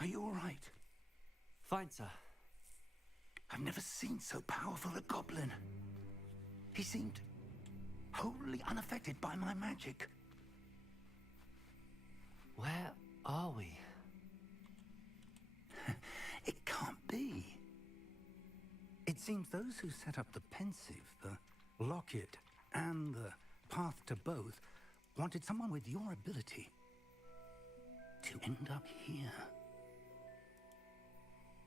Are you all right? Fine, sir. I've never seen so powerful a goblin. He seemed wholly unaffected by my magic. Where are we? It can't be. It seems those who set up the pensive, the locket, and the path to both wanted someone with your ability to end up here.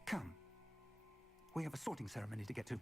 Come. We have a sorting ceremony to get to.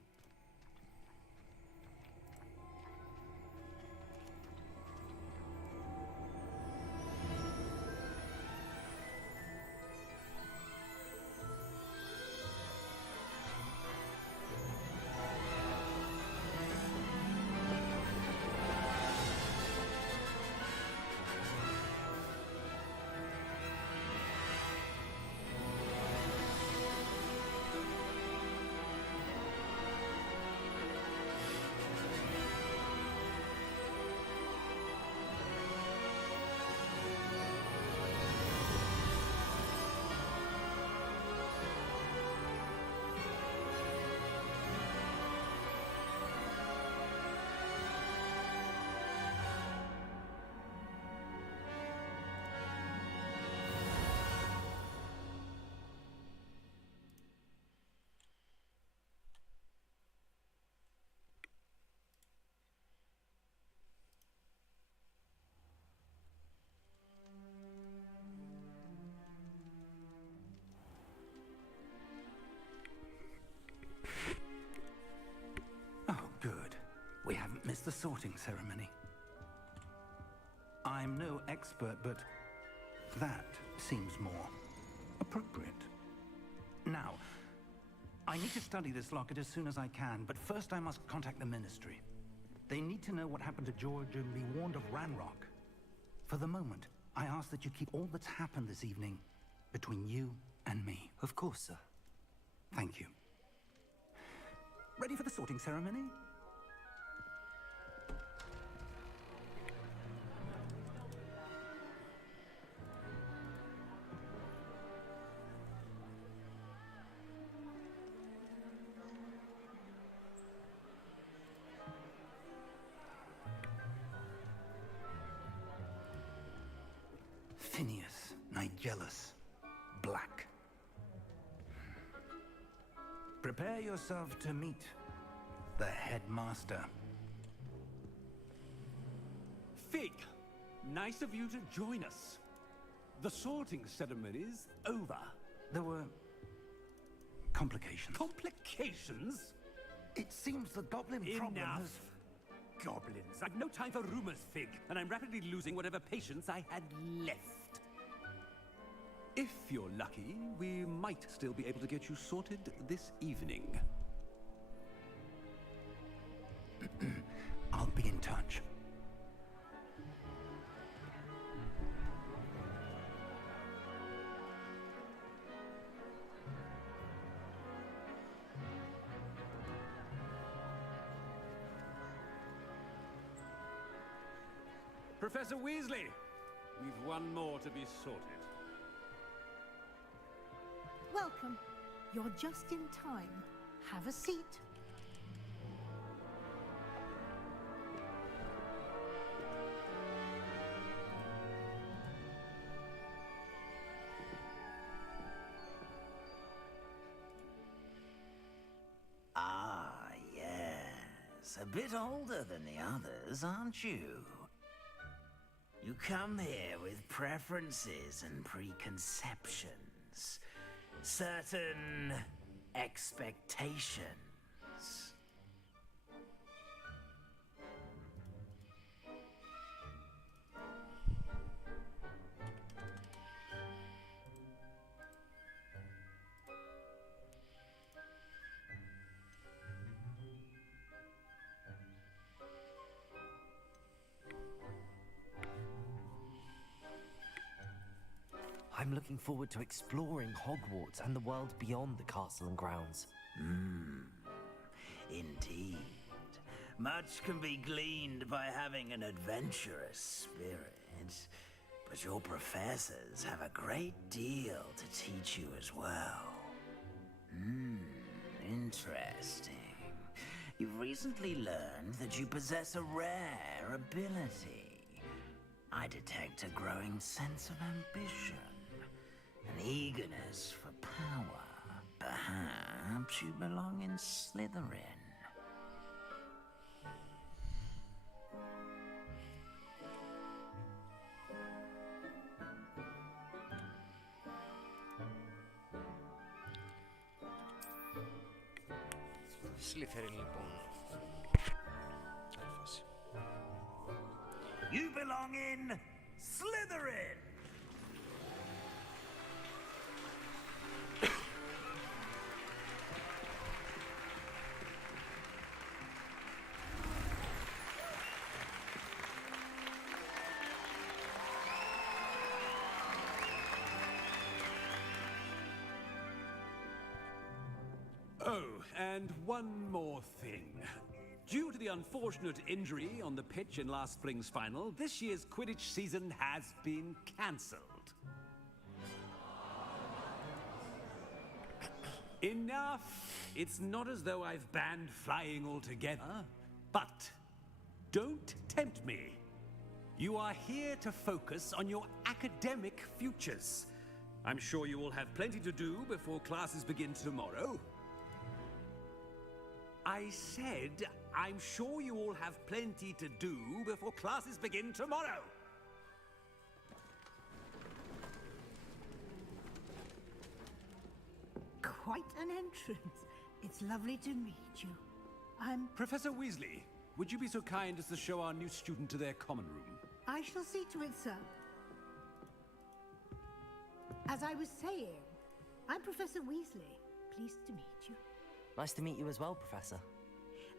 Oh, good. We haven't missed the sorting ceremony. I'm no expert, but that seems more appropriate. Now, I need to study this locket as soon as I can, but first I must contact the Ministry. They need to know what happened to George and be warned of Ranrock. For the moment, I ask that you keep all that's happened this evening between you and me. Of course, sir. Thank you. Ready for the sorting ceremony? Phineas, Nigellus, Black. Prepare yourself to meet the headmaster. Fig, nice of you to join us. The sorting ceremony's over. There were complications. Complications? It seems the goblin problem Enough. has... Goblins. I've no time for rumors, Fig, and I'm rapidly losing whatever patience I had left. If you're lucky, we might still be able to get you sorted this evening. I'll be in touch. Professor Weasley, we've one more to be sorted. Welcome. You're just in time. Have a seat. Ah, yes. A bit older than the others, aren't you? You come here with preferences and preconceptions. Certain expectations. I'm looking forward to exploring Hogwarts and the world beyond the castle and grounds. Indeed. Much can be gleaned by having an adventurous spirit, but your professors have a great deal to teach you as well. Interesting. You've recently learned that you possess a rare ability. I detect a growing sense of ambition, an eagerness for power. Perhaps you belong in Slytherin. Slytherin λοιπόν. Αλφάση. You belong in Slytherin! Oh, and one more thing. Due to the unfortunate injury on the pitch in last spring's final, this year's Quidditch season has been cancelled. Enough! It's not as though I've banned flying altogether, but don't tempt me. You are here to focus on your academic futures. I'm sure you will have plenty to do before classes begin tomorrow. I said, I'm sure you all have plenty to do before classes begin tomorrow. Quite an entrance. It's lovely to meet you. I'm... Professor Weasley, would you be so kind as to show our new student to their common room? I shall see to it, sir. As I was saying, I'm Professor Weasley. Pleased to meet you. Nice to meet you as well, Professor.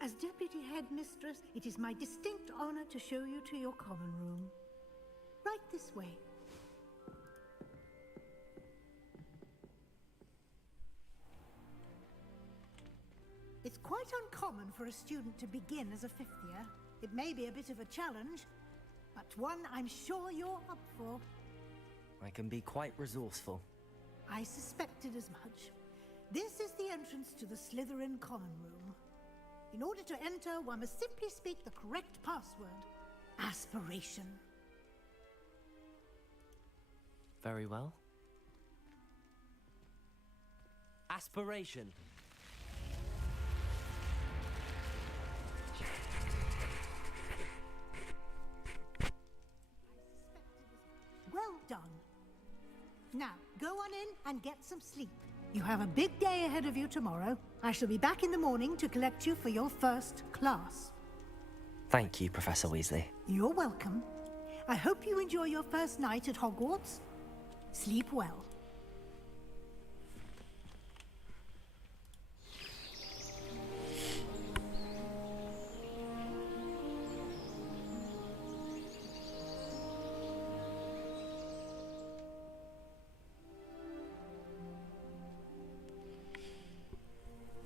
As Deputy Headmistress, it is my distinct honor to show you to your common room. Right this way. It's quite uncommon for a student to begin as a fifth year. It may be a bit of a challenge, but one I'm sure you're up for. I can be quite resourceful. I suspected as much. This is the entrance to the Slytherin common room. In order to enter, one must simply speak the correct password. Aspiration. Very well. Aspiration. Well done. Now, go on in and get some sleep. You have a big day ahead of you tomorrow. I shall be back in the morning to collect you for your first class. Thank you, Professor Weasley. You're welcome. I hope you enjoy your first night at Hogwarts. Sleep well.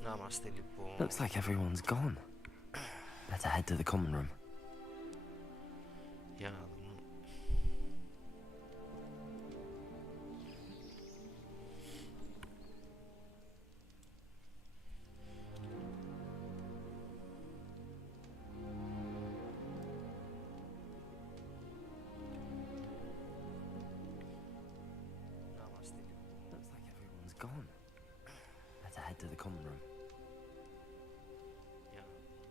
Να είμαστε λοιπόν. Looks like everyone's gone. Better head to the common room. Για να δούμε. Να είμαστε λοιπόν. Looks like everyone's gone. Better head to the common room. Για να δούμε.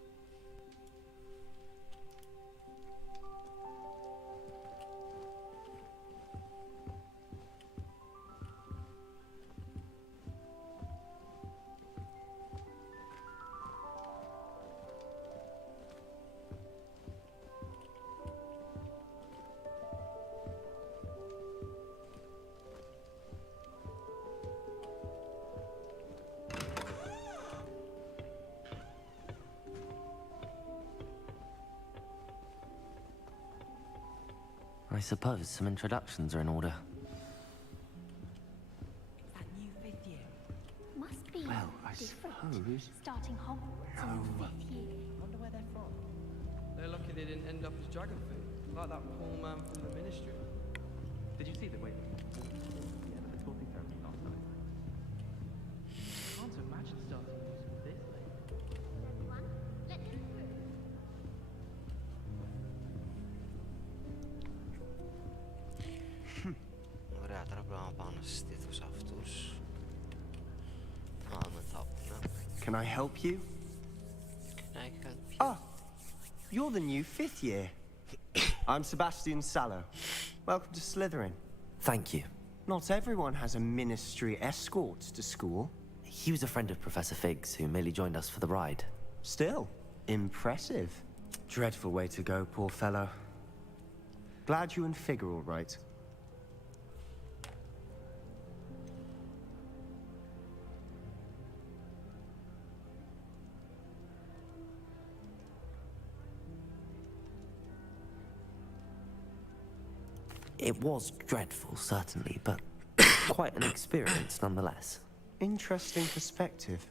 I suppose some introductions are in order. That new fifth year. Must be Well, I different. suppose. Starting Hogwarts in the fifth year. Wonder where they're from. They're lucky they didn't end up as dragonfoot, like that poor man from the ministry. Did you see them? Wait. Yeah, the talking terribly fast. Can I help you? Can I help you? Oh, you're the new 5th year. I'm Sebastian Sallow. Welcome to Slytherin. Thank you. Not everyone has a ministry escort to school. He was a friend of Professor Fig's who merely joined us for the ride. Still, impressive. Dreadful way to go, poor fellow. Glad you and Fig are all right. It was dreadful, certainly, but quite an experience nonetheless. Interesting perspective.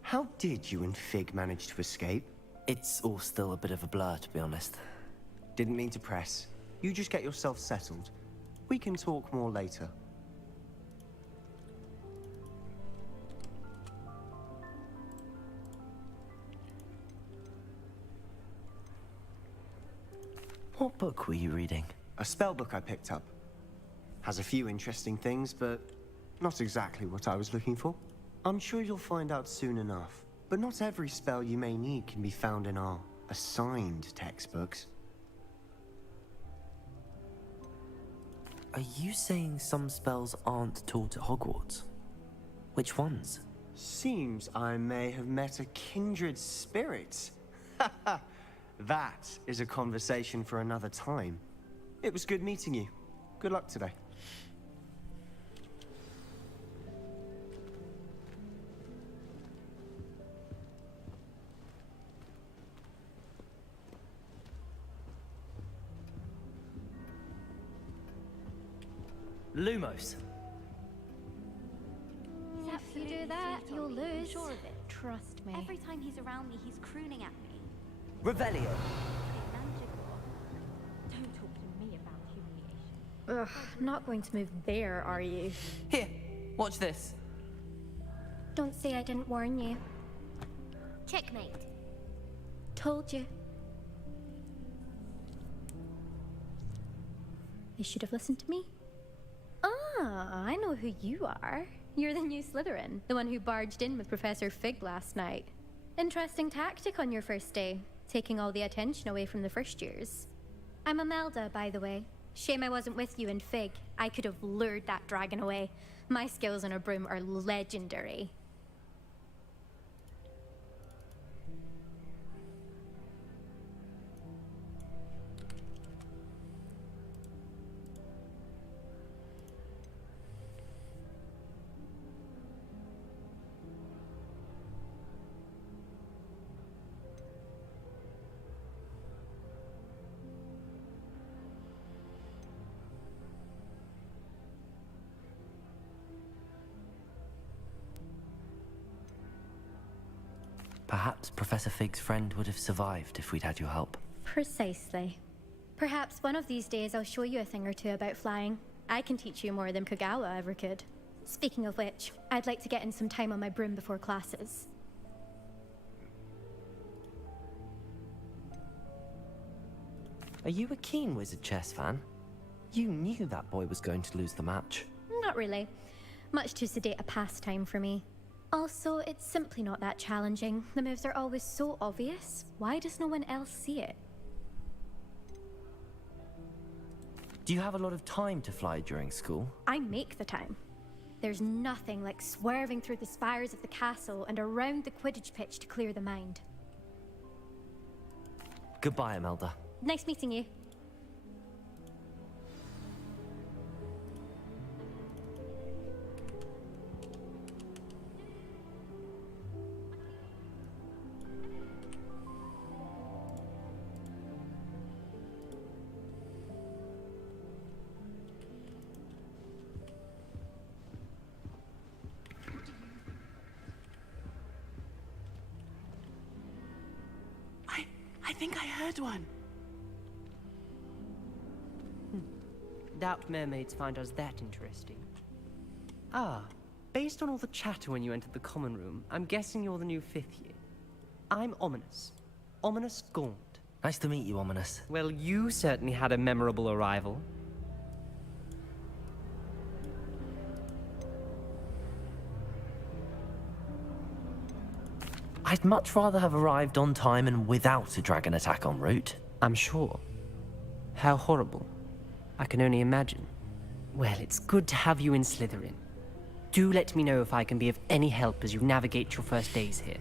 How did you and Fig manage to escape? It's all still a bit of a blur, to be honest. Didn't mean to press. You just get yourself settled. We can talk more later. What book were you reading? A spell book I picked up. Has a few interesting things, but not exactly what I was looking for. I'm sure you'll find out soon enough. But not every spell you may need can be found in our assigned textbooks. Are you saying some spells aren't taught at Hogwarts? Which ones? Seems I may have met a kindred spirit. That is a conversation for another time. It was good meeting you. Good luck today. Lumos. If you do that, you'll lose. Sure of it. Trust me. Every time he's around me, he's crooning at me. Revelio. Magical. Don't talk to me about humiliation. Ugh, not going to move there, are you? Here, watch this. Don't say I didn't warn you. Checkmate. Told you. You should have listened to me. Ah, I know who you are. You're the new Slytherin, the one who barged in with Professor Fig last night. Interesting tactic on your first day, taking all the attention away from the first years. I'm Imelda, by the way. Shame I wasn't with you in Fig. I could have lured that dragon away. My skills on a broom are legendary. Perhaps Professor Fig's friend would have survived if we'd had your help. Precisely. Perhaps one of these days I'll show you a thing or two about flying. I can teach you more than Kogawa ever could. Speaking of which, I'd like to get in some time on my broom before classes. Are you a keen Wizard chess fan? You knew that boy was going to lose the match. Not really. Much too sedate a pastime for me. Also, it's simply not that challenging. The moves are always so obvious. Why does no one else see it? Do you have a lot of time to fly during school? I make the time. There's nothing like swerving through the spires of the castle and around the Quidditch pitch to clear the mind. Goodbye, Imelda. Nice meeting you. I think I heard one. Doubt mermaids find us that interesting. Ah, based on all the chatter when you entered the common room, I'm guessing you're the new 5th year. I'm Ominous. Ominous Gaunt. Nice to meet you, Ominous. Well, you certainly had a memorable arrival. I'd much rather have arrived on time and without a dragon attack en route. I'm sure. How horrible. I can only imagine. Well, it's good to have you in Slytherin. Do let me know if I can be of any help as you navigate your first days here.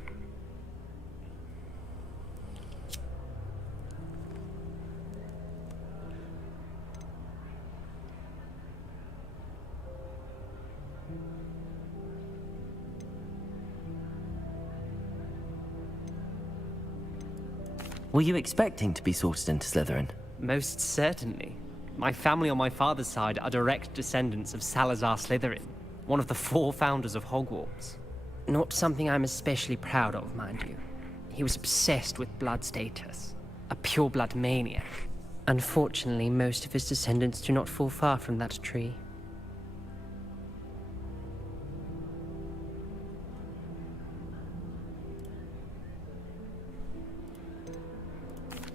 Were you expecting to be sorted into Slytherin? Most certainly. My family on my father's side are direct descendants of Salazar Slytherin, one of the 4 founders of Hogwarts. Not something I'm especially proud of, mind you. He was obsessed with blood status, a pure-blood maniac. Unfortunately, most of his descendants do not fall far from that tree.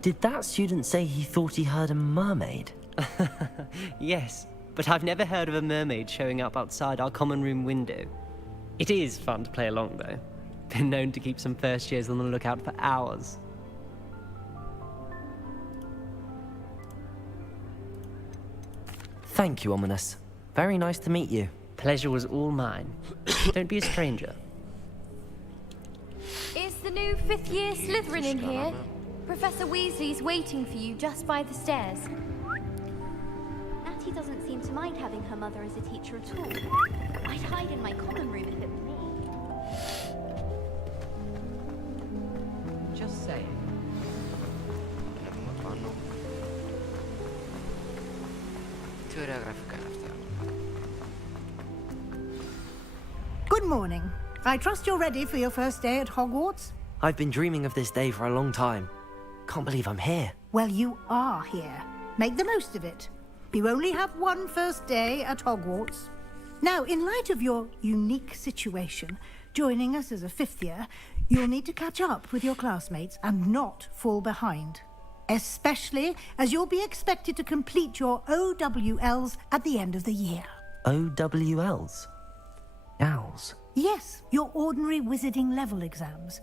Did that student say he thought he heard a mermaid? Yes, but I've never heard of a mermaid showing up outside our common room window. It is fun to play along, though. Been known to keep some first years on the lookout for hours. Thank you, Ominous. Very nice to meet you. Pleasure was all mine. Don't be a stranger. Is the new 5th year Slytherin in here? Professor Weasley's waiting for you just by the stairs. Natty doesn't seem to mind having her mother as a teacher at all. I'd hide in my common room if it were me. Just saying. Βλέπουμε πάνω. Τι ωραία γραφικά είναι αυτά. Good morning. I trust you're ready for your first day at Hogwarts? I've been dreaming of this day for a long time. Can't believe I'm here. Well, you are here. Make the most of it. You only have one first day at Hogwarts. Now, in light of your unique situation, joining us as a 5th year, you'll need to catch up with your classmates and not fall behind. Especially as you'll be expected to complete your OWLs at the end of the year. OWLs? Owls? Yes, your ordinary wizarding level exams.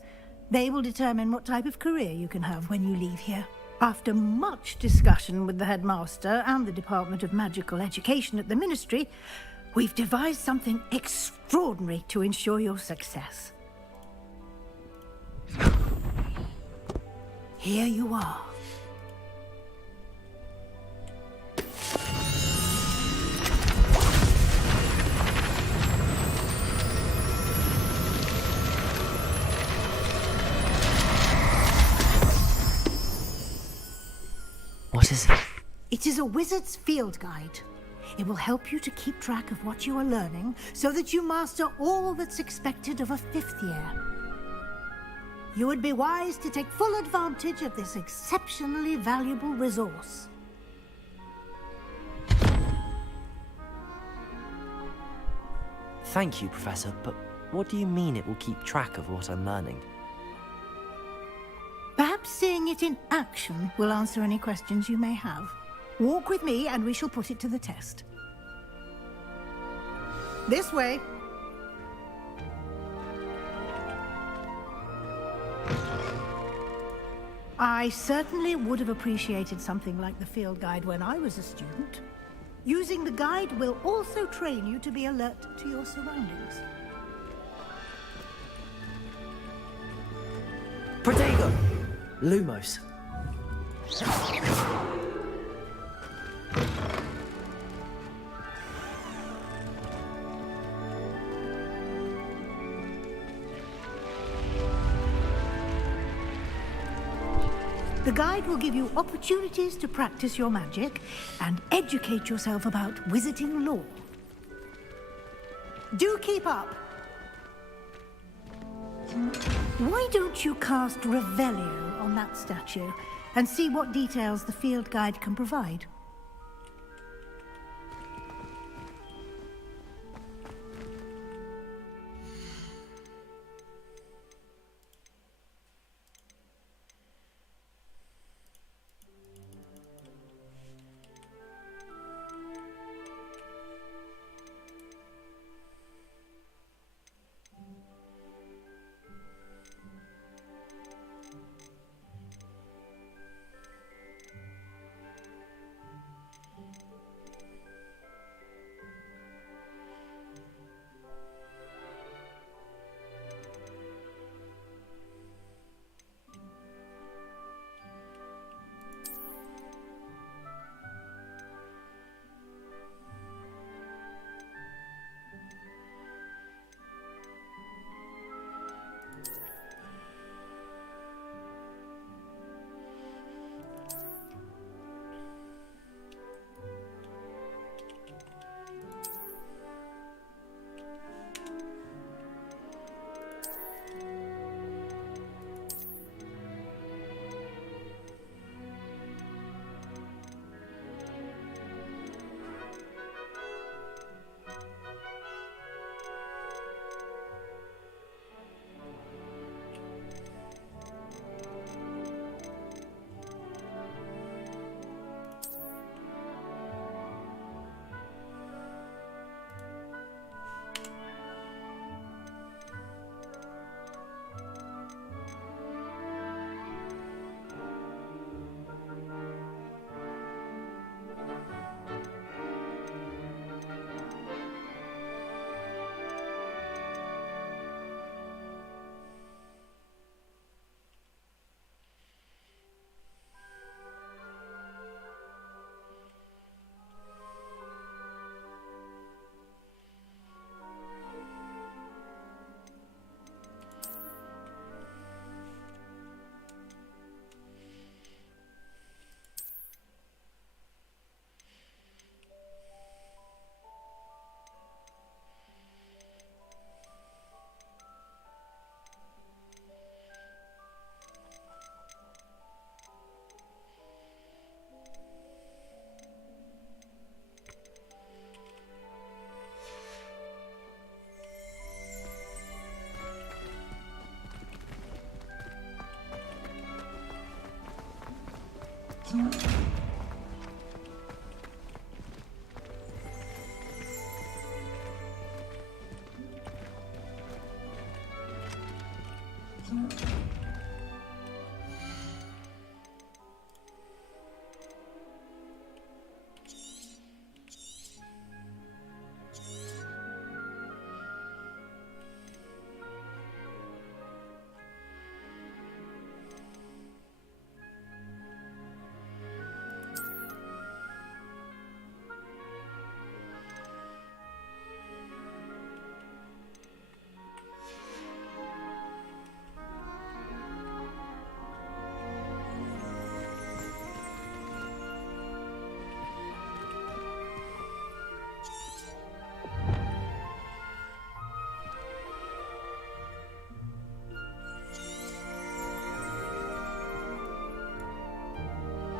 They will determine what type of career you can have when you leave here. After much discussion with the headmaster and the Department of Magical Education at the Ministry, we've devised something extraordinary to ensure your success. Here you are. What is it? It is a wizard's field guide. It will help you to keep track of what you are learning so that you master all that's expected of a 5th year. You would be wise to take full advantage of this exceptionally valuable resource. Thank you, Professor, but what do you mean it will keep track of what I'm learning? Perhaps seeing it in action will answer any questions you may have. Walk with me and we shall put it to the test. This way. I certainly would have appreciated something like the field guide when I was a student. Using the guide will also train you to be alert to your surroundings. Protego! Lumos. The guide will give you opportunities to practice your magic and educate yourself about wizarding lore. Do keep up. Why don't you cast Revelio on that statue and see what details the field guide can provide?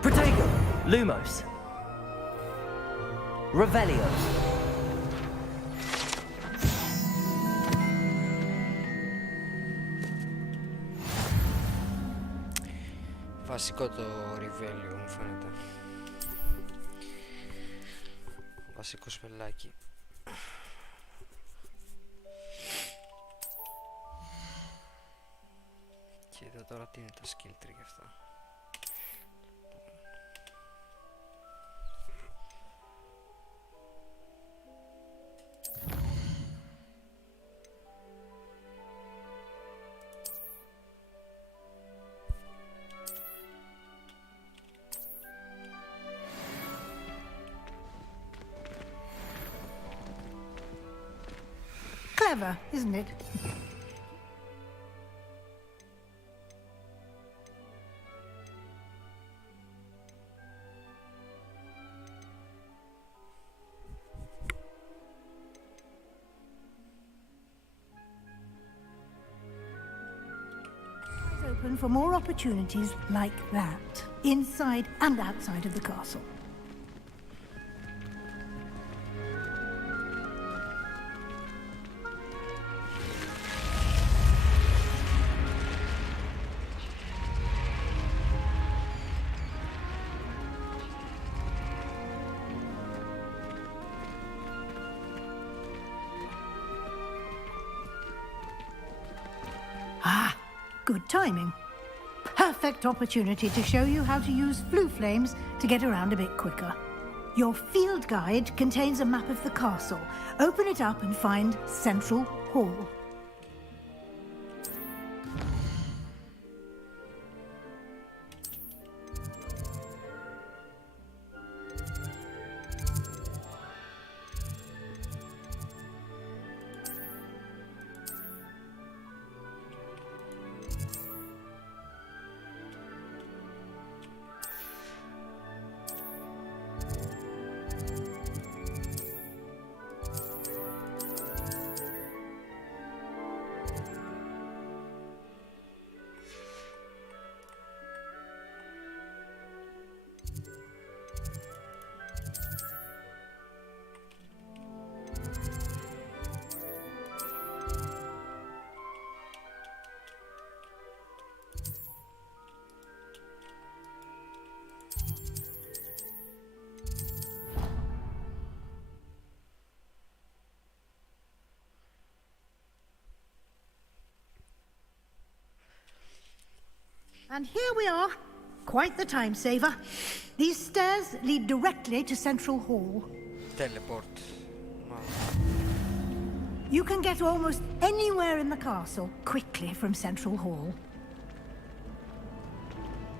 Protego! Lumos! Revelio! Βασικό το Revelio μου φαίνεται. Βασικό σπελάκι. Και εδώ τώρα τι είναι τα skill tree και αυτά. Clever, isn't it? Eyes open for more opportunities like that, inside and outside of the castle. Ah, good timing. Perfect opportunity to show you how to use flue flames to get around a bit quicker. Your field guide contains a map of the castle. Open it up and find Central Hall. And here we are. Quite the time saver. These stairs lead directly to Central Hall. Teleport. You can get almost anywhere in the castle quickly from Central Hall.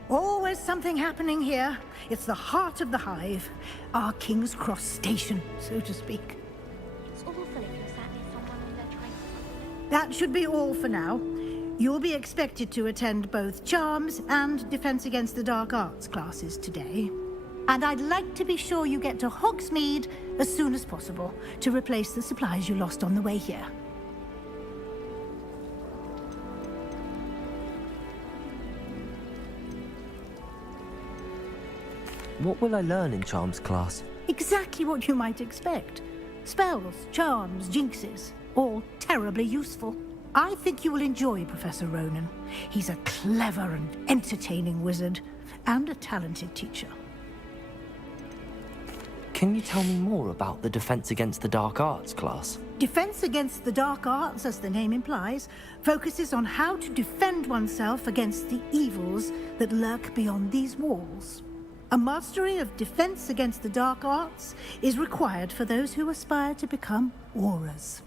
Always something happening here. It's the heart of the hive. Our King's Cross station, so to speak. It's awful if you're sat near someone and they're trying to... That should be all for now. You'll be expected to attend both Charms and Defense Against the Dark Arts classes today. And I'd like to be sure you get to Hogsmeade as soon as possible to replace the supplies you lost on the way here. What will I learn in Charms class? Exactly what you might expect. Spells, charms, jinxes, all terribly useful. I think you will enjoy Professor Ronan. He's a clever and entertaining wizard, and a talented teacher. Can you tell me more about the Defense Against the Dark Arts class? Defense Against the Dark Arts, as the name implies, focuses on how to defend oneself against the evils that lurk beyond these walls. A mastery of Defense Against the Dark Arts is required for those who aspire to become auras.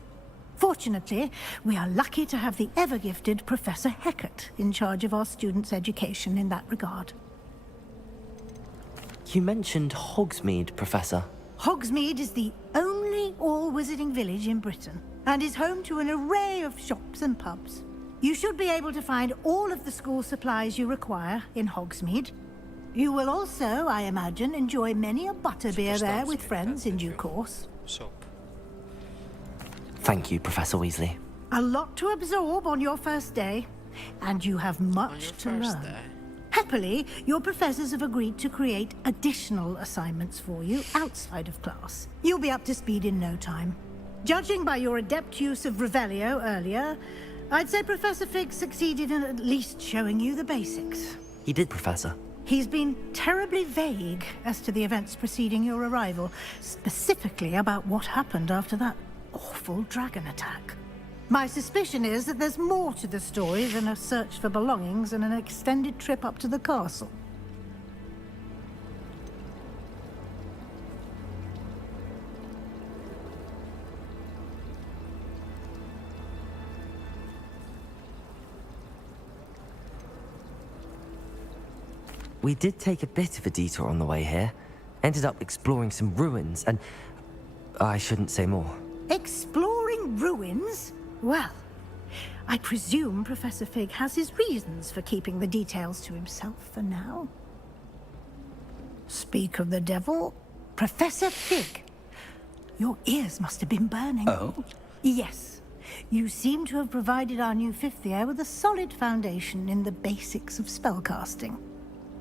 Fortunately, we are lucky to have the ever-gifted Professor Heckert in charge of our students' education in that regard. You mentioned Hogsmeade, Professor. Hogsmeade is the only all-wizarding village in Britain, and is home to an array of shops and pubs. You should be able to find all of the school supplies you require in Hogsmeade. You will also, I imagine, enjoy many a butterbeer there with friends in due course. Soap. Thank you, Professor Weasley. A lot to absorb on your first day, and you have much to learn. Happily, your professors have agreed to create additional assignments for you outside of class. You'll be up to speed in no time. Judging by your adept use of Revelio earlier, I'd say Professor Fig succeeded in at least showing you the basics. He did, Professor. He's been terribly vague as to the events preceding your arrival, specifically about what happened after that awful dragon attack. My suspicion is that there's more to the story than a search for belongings and an extended trip up to the castle. We did take a bit of a detour on the way here. Ended up exploring some ruins and... I shouldn't say more. Exploring ruins? Well, I presume Professor Fig has his reasons for keeping the details to himself for now. Speak of the devil, Professor Fig. Your ears must have been burning. Oh? Yes. You seem to have provided our new fifth year with a solid foundation in the basics of spellcasting.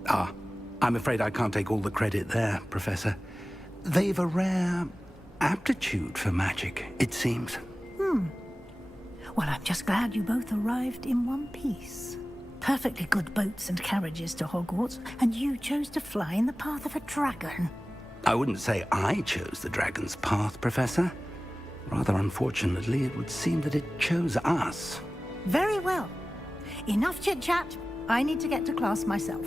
Ah, I'm afraid I can't take all the credit there, Professor. They've a rare aptitude for magic, it seems. Well, I'm just glad you both arrived in one piece. Perfectly good boats and carriages to Hogwarts, and you chose to fly in the path of a dragon. I wouldn't say I chose the dragon's path, Professor. Rather unfortunately, it would seem that it chose us. Very well. Enough chit-chat. I need to get to class myself.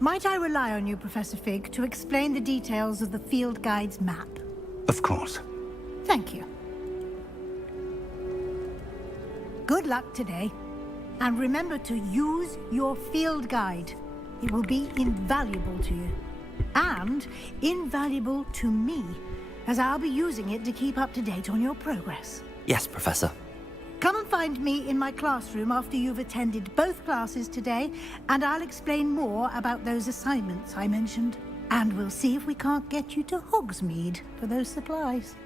Might I rely on you, Professor Fig, to explain the details of the field guide's map? Of course. Thank you. Good luck today. And remember to use your field guide. It will be invaluable to you. And invaluable to me, as I'll be using it to keep up to date on your progress. Yes, Professor. Come and find me in my classroom after you've attended both classes today, and I'll explain more about those assignments I mentioned. And we'll see if we can't get you to Hogsmeade for those supplies.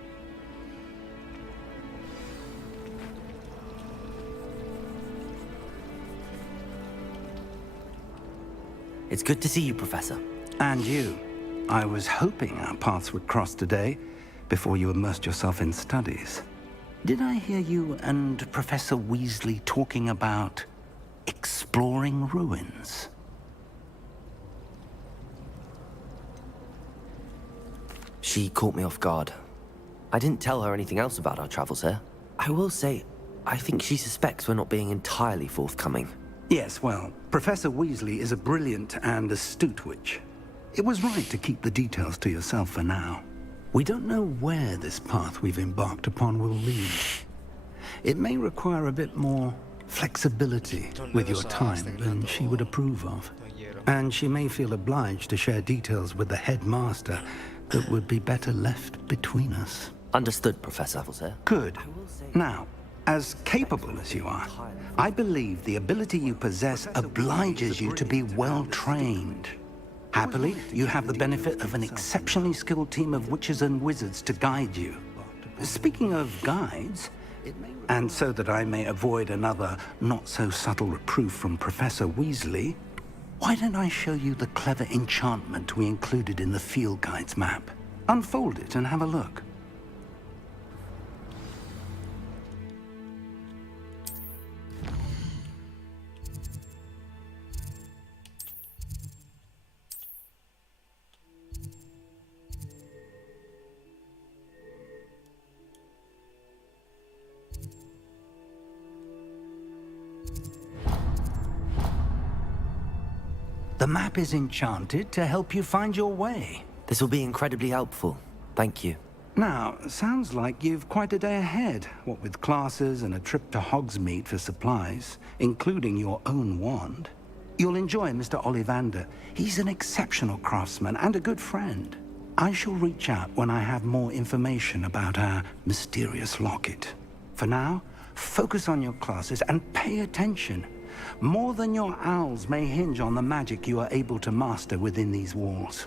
It's good to see you, Professor. And you. I was hoping our paths would cross today, before you immersed yourself in studies. Did I hear you and Professor Weasley talking about exploring ruins? She caught me off guard. I didn't tell her anything else about our travels here. I will say, I think she suspects we're not being entirely forthcoming. Yes, well, Professor Weasley is a brilliant and astute witch. It was right to keep the details to yourself for now. We don't know where this path we've embarked upon will lead. It may require a bit more flexibility with your time than she would approve of. And she may feel obliged to share details with the headmaster that would be better left between us. Understood, Professor. Good. Now, as capable as you are, I believe the ability you possess obliges you to be well-trained. Happily, you have the benefit of an exceptionally skilled team of witches and wizards to guide you. Speaking of guides, and so that I may avoid another not-so-subtle reproof from Professor Weasley, why don't I show you the clever enchantment we included in the field guide's map? Unfold it and have a look. The map is enchanted to help you find your way. This will be incredibly helpful. Thank you. Now, sounds like you've quite a day ahead, what with classes and a trip to Hogsmeade for supplies, including your own wand. You'll enjoy Mr. Ollivander. He's an exceptional craftsman and a good friend. I shall reach out when I have more information about our mysterious locket. For now, focus on your classes and pay attention. More than your owls may hinge on the magic you are able to master within these walls.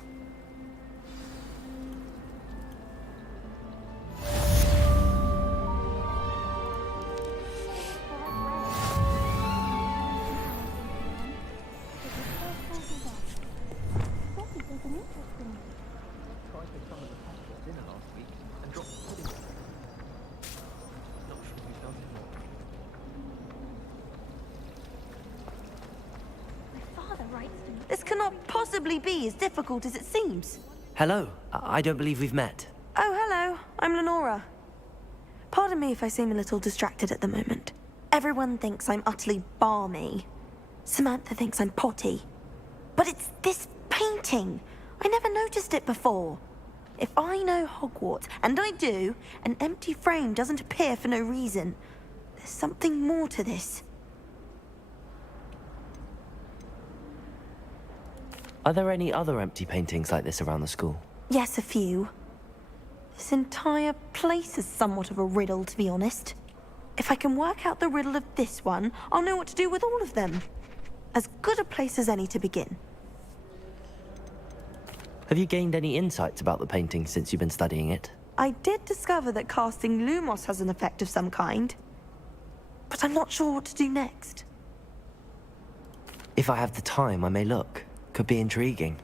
This cannot possibly be as difficult as it seems. Hello. I don't believe we've met. Oh, hello. I'm Lenora. Pardon me if I seem a little distracted at the moment. Everyone thinks I'm utterly balmy. Samantha thinks I'm potty. But it's this painting. I never noticed it before. If I know Hogwarts, and I do, an empty frame doesn't appear for no reason. There's something more to this. Are there any other empty paintings like this around the school? Yes, a few. This entire place is somewhat of a riddle, to be honest. If I can work out the riddle of this one, I'll know what to do with all of them. As good a place as any to begin. Have you gained any insights about the painting since you've been studying it? I did discover that casting Lumos has an effect of some kind. But I'm not sure what to do next. If I have the time, I may look. Could be intriguing.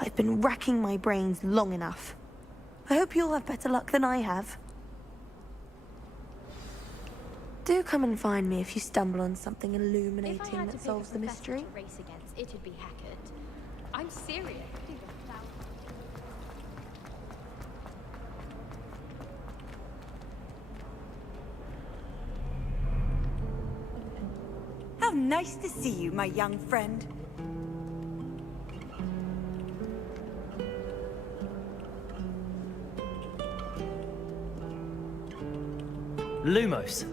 I've been racking my brains long enough. I hope you'll have better luck than I have. Do come and find me if you stumble on something illuminating that solves the mystery. Race against, it'd be Hackett. I'm serious. How nice to see you, my young friend. Lumos.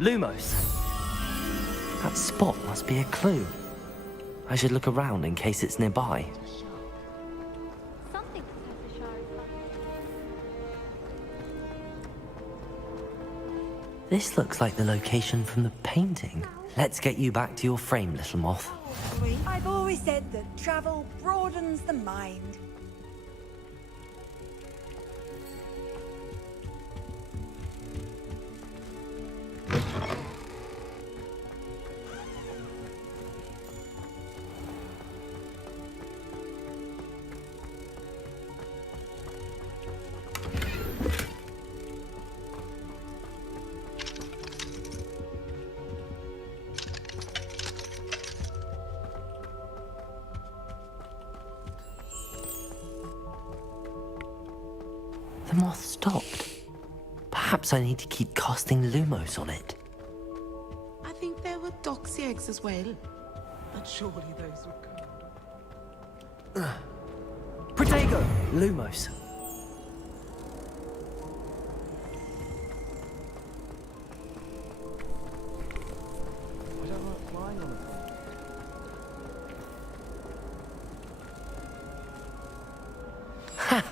Lumos. That spot must be a clue. I should look around in case it's nearby. Something Professor Shah is like. This looks like the location from the painting. Let's get you back to your frame, little moth. I've always said that travel broadens the mind. The moth stopped. Perhaps I need to keep casting Lumos on it. I think there were doxy eggs as well. But surely those would go. Protego! Lumos. I don't like flying on a plane. Ha!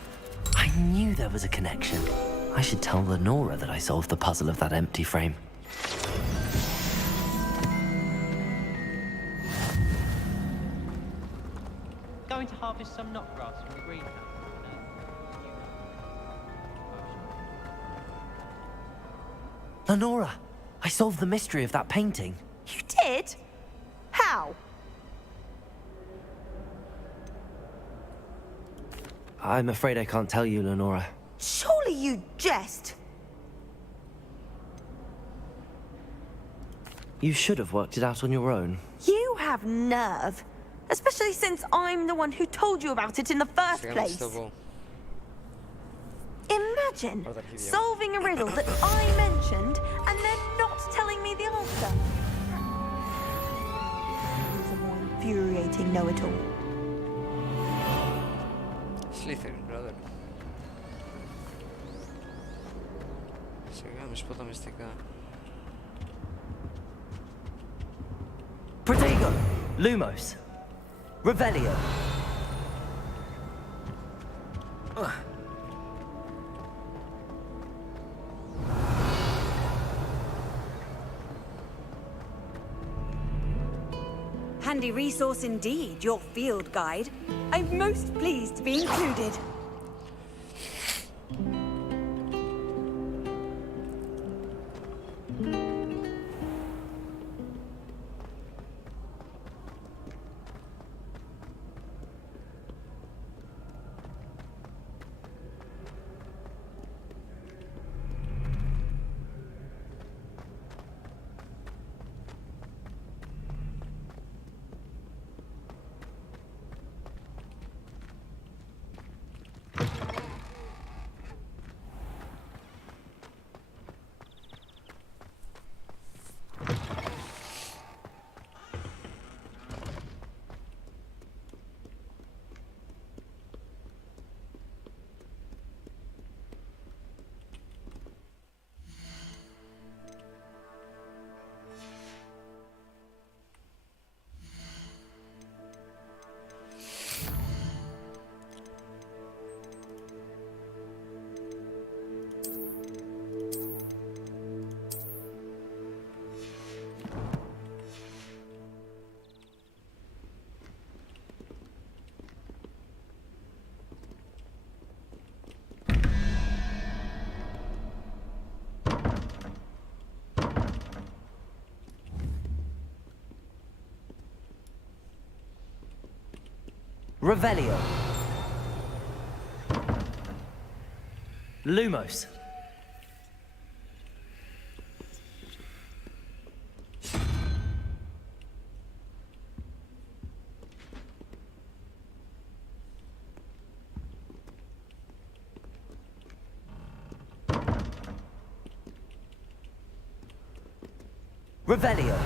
I knew there was a connection. I should tell Lenora that I solved the puzzle of that empty frame. Going to harvest some knotgrass from the greenhouse. Lenora, I solved the mystery of that painting. You did? How? I'm afraid I can't tell you, Lenora. Surely you jest. You should have worked it out on your own. You have nerve. Especially since I'm the one who told you about it in the first place. Imagine solving a riddle that I mentioned and then not telling me the answer. It's a more infuriating know-it-all. Slytherin, brother. Σιγά μη σου πω τα μυστικά. Protego! Lumos! Revelio! Handy resource indeed, your field guide. I'm most pleased to be included. Revelio. Lumos. Revelio.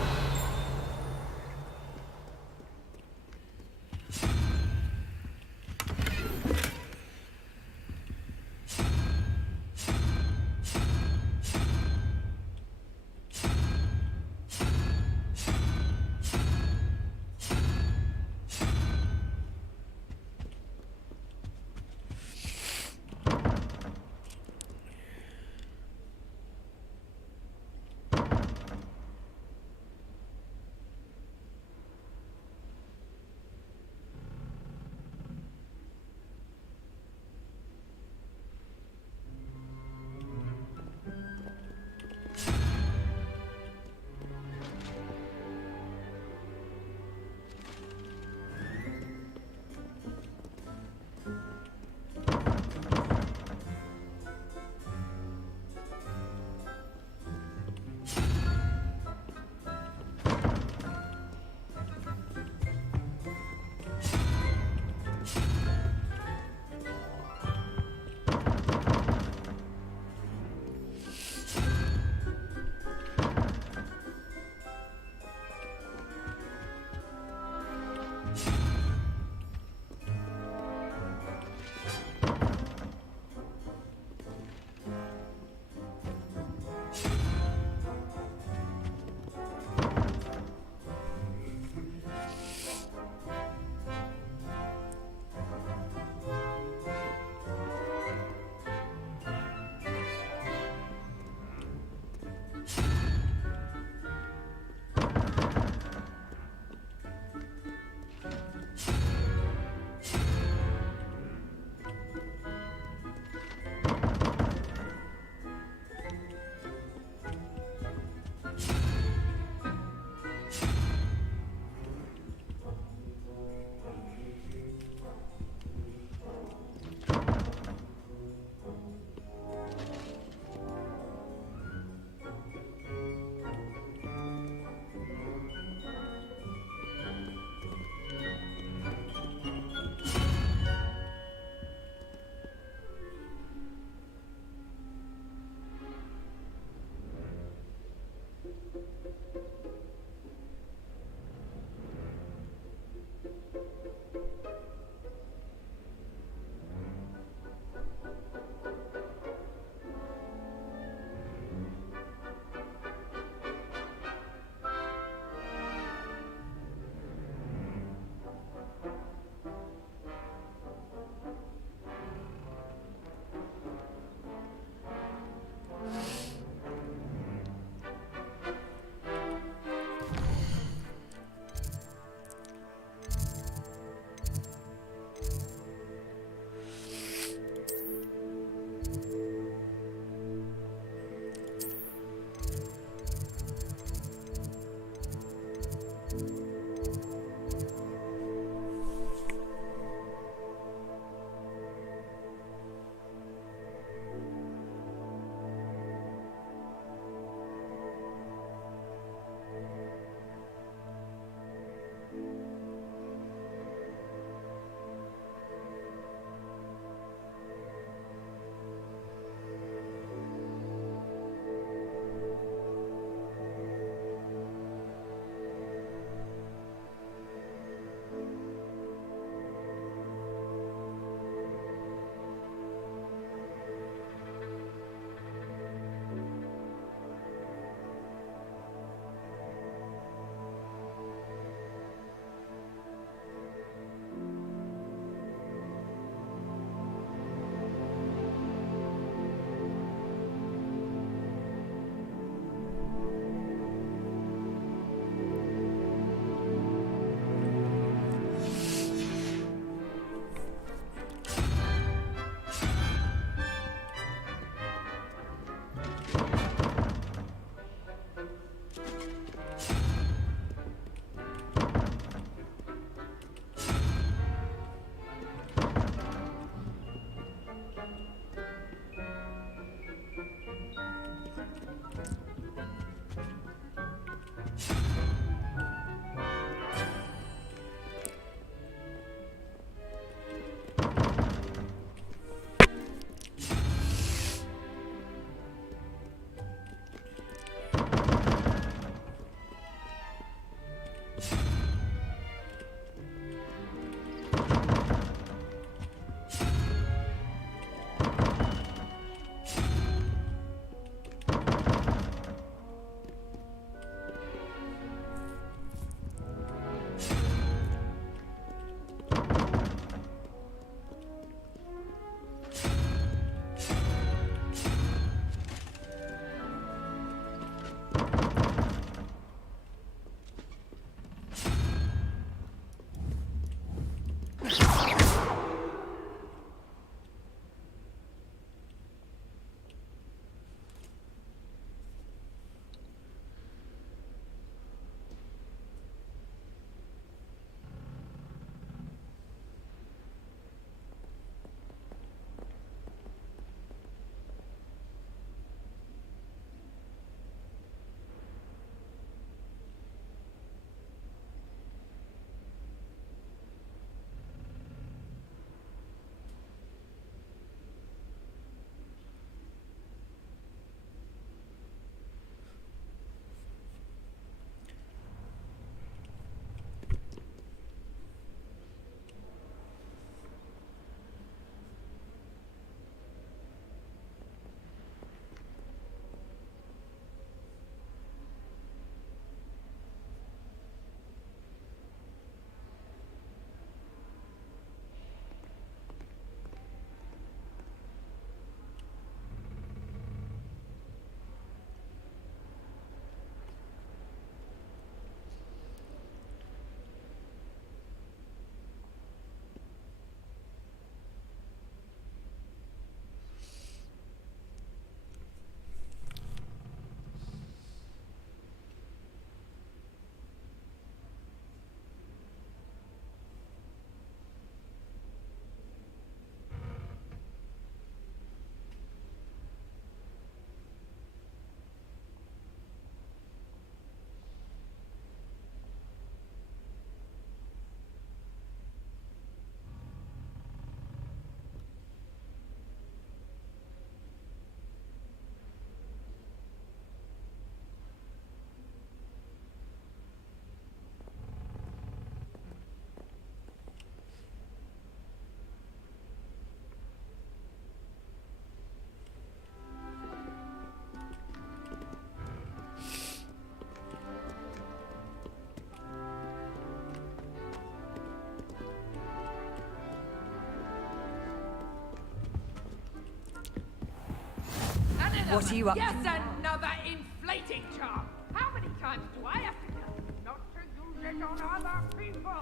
What are you up to? Yes, another inflating charm. How many times do I have to tell you not to use it on other people?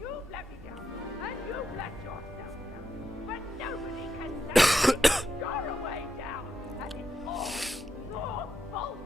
You've let me down, and you've let yourself down. But nobody can let your way down, and it's all your fault.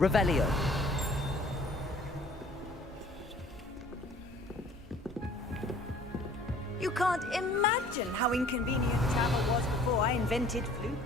Revelio. You can't imagine how inconvenient travel was before I invented flute.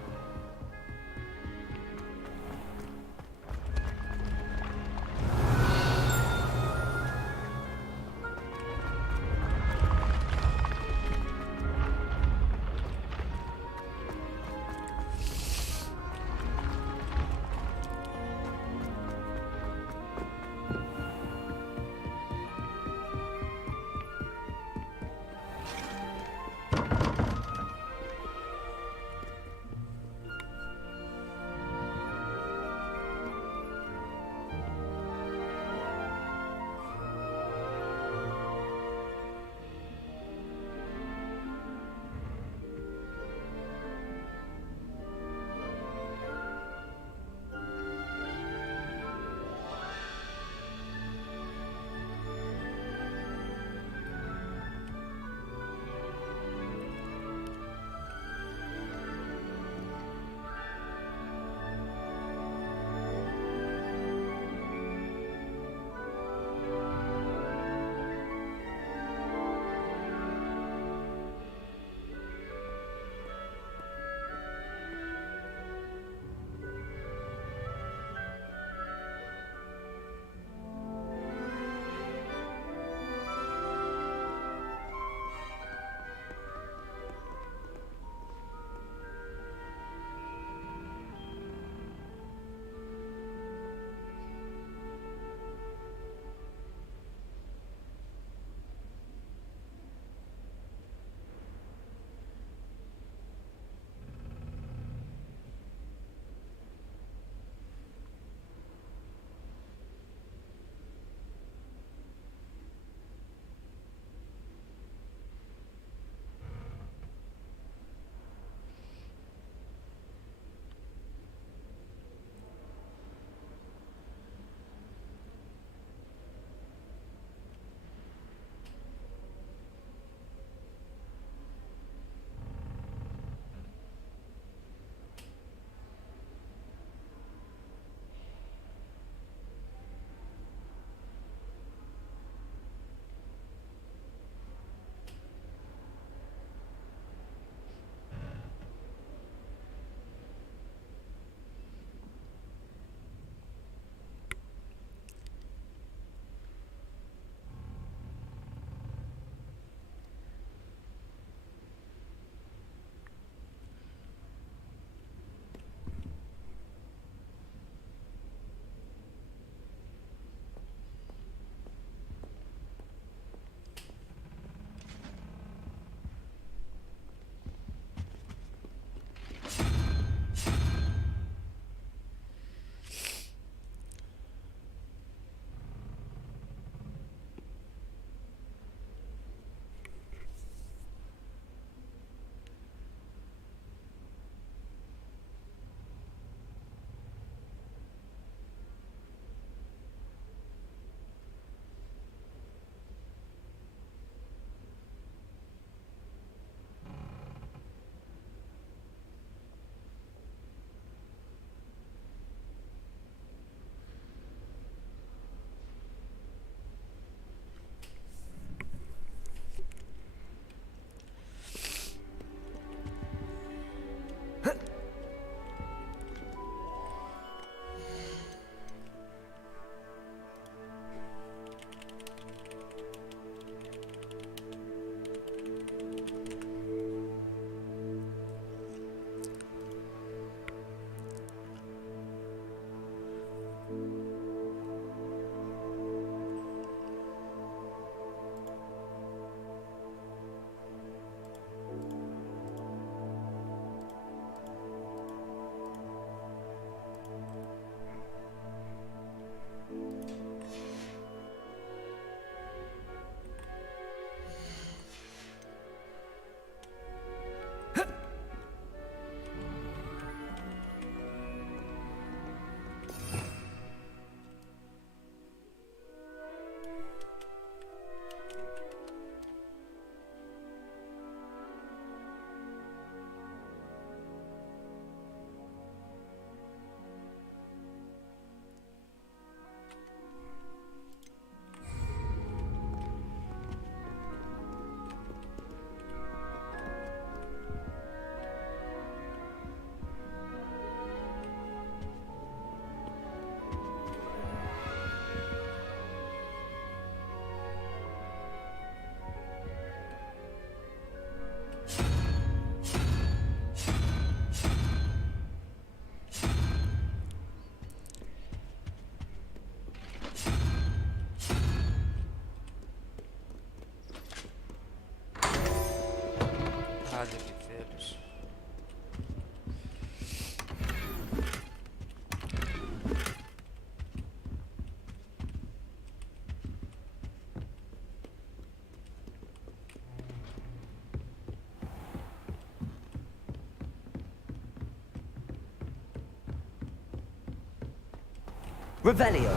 Revelio.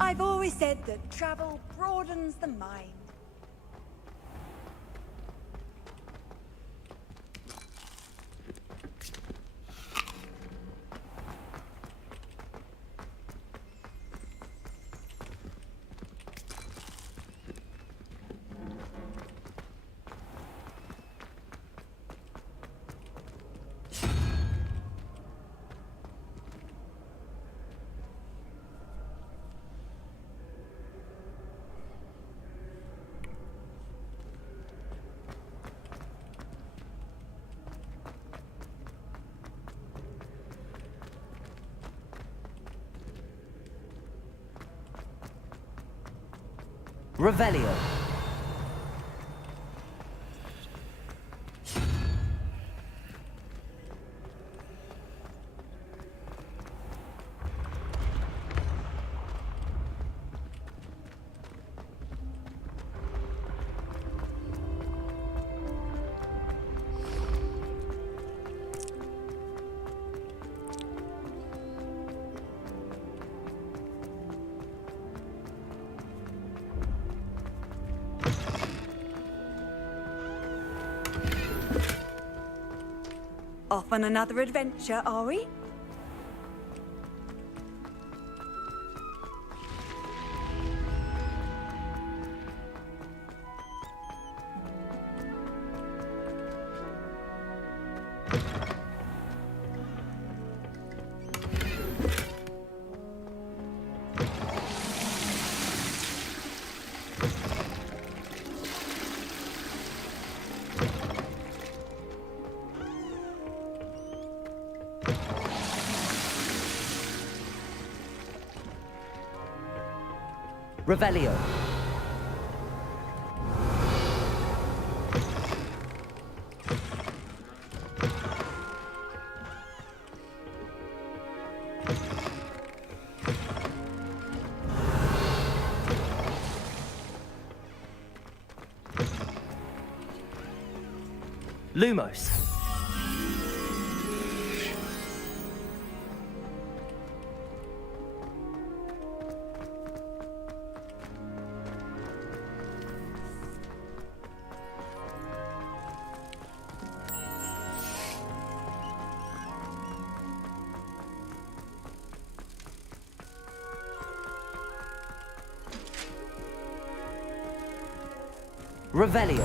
I've always said that travel broadens the mind. Revelio. Off on another adventure, are we? Revelio. Lumos. Revelio.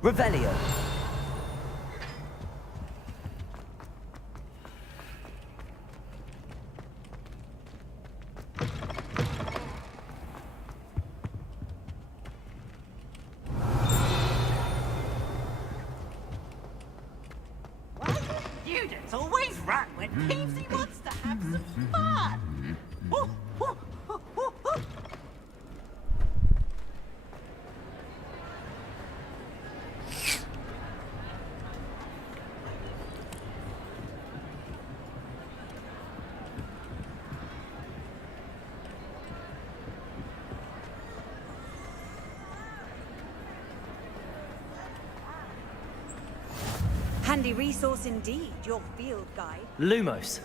Revelio. Students always run when Peepsy wants to have some fun. Handy resource indeed, your field guide. Lumos.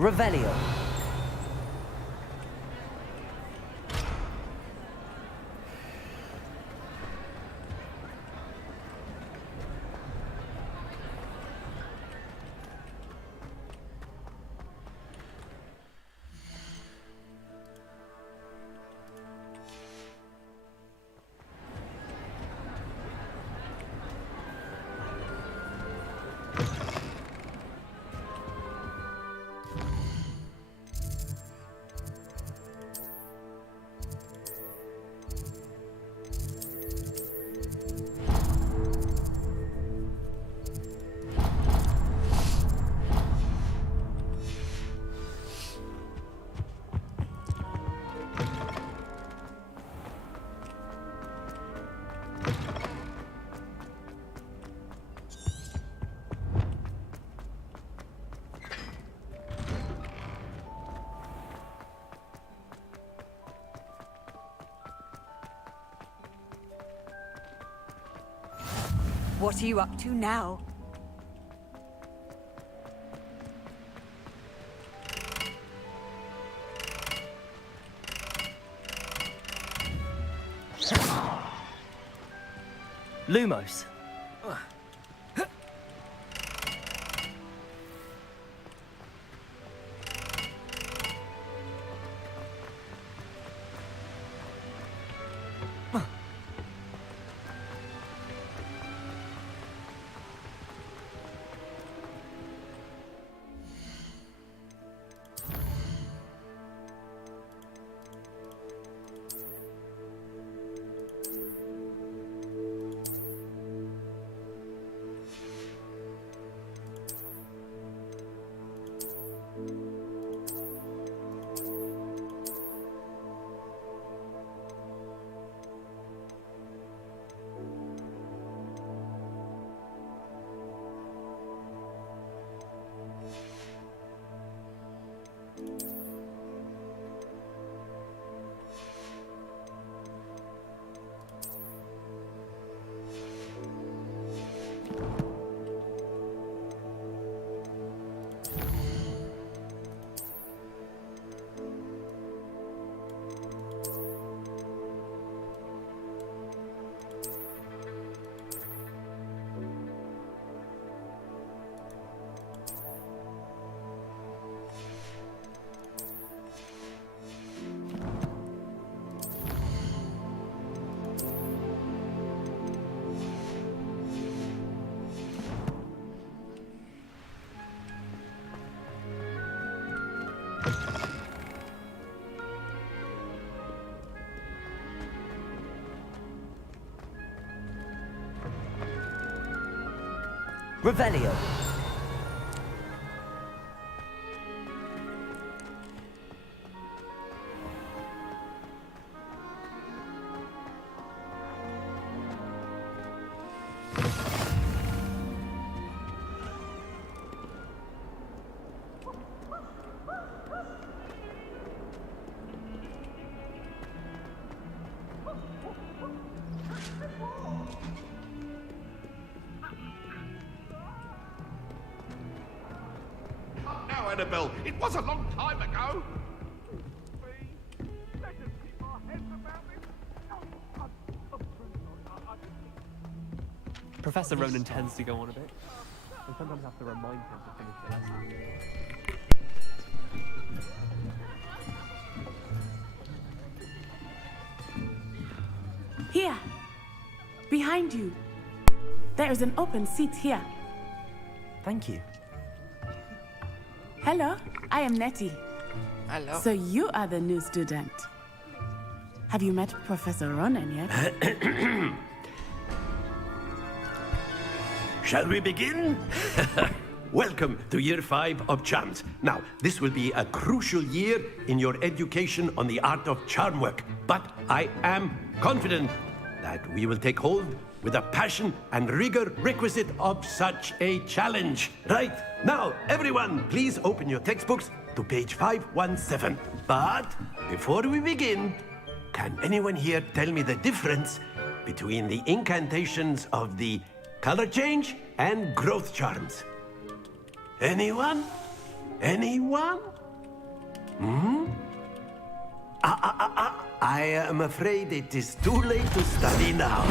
Revelio. What are you up to now? Lumos. Revelio. Annabelle, it was a long time ago. Professor Ronan tends to go on a bit. I sometimes have to remind him to finish the lesson. Here. Behind you. There is an open seat here. Thank you. Hello, I am Nettie. Hello. So you are the new student. Have you met Professor Ronan yet? Shall we begin? Welcome to Year 5 of Charms. Now, this will be a crucial year in your education on the art of charm work, but I am confident that we will take hold with the passion and rigor requisite of such a challenge. Right, now, everyone, please open your textbooks to page 517. But before we begin, can anyone here tell me the difference between the incantations of the color change and growth charms? Anyone? Anyone? Hmm? I am afraid it is too late to study now.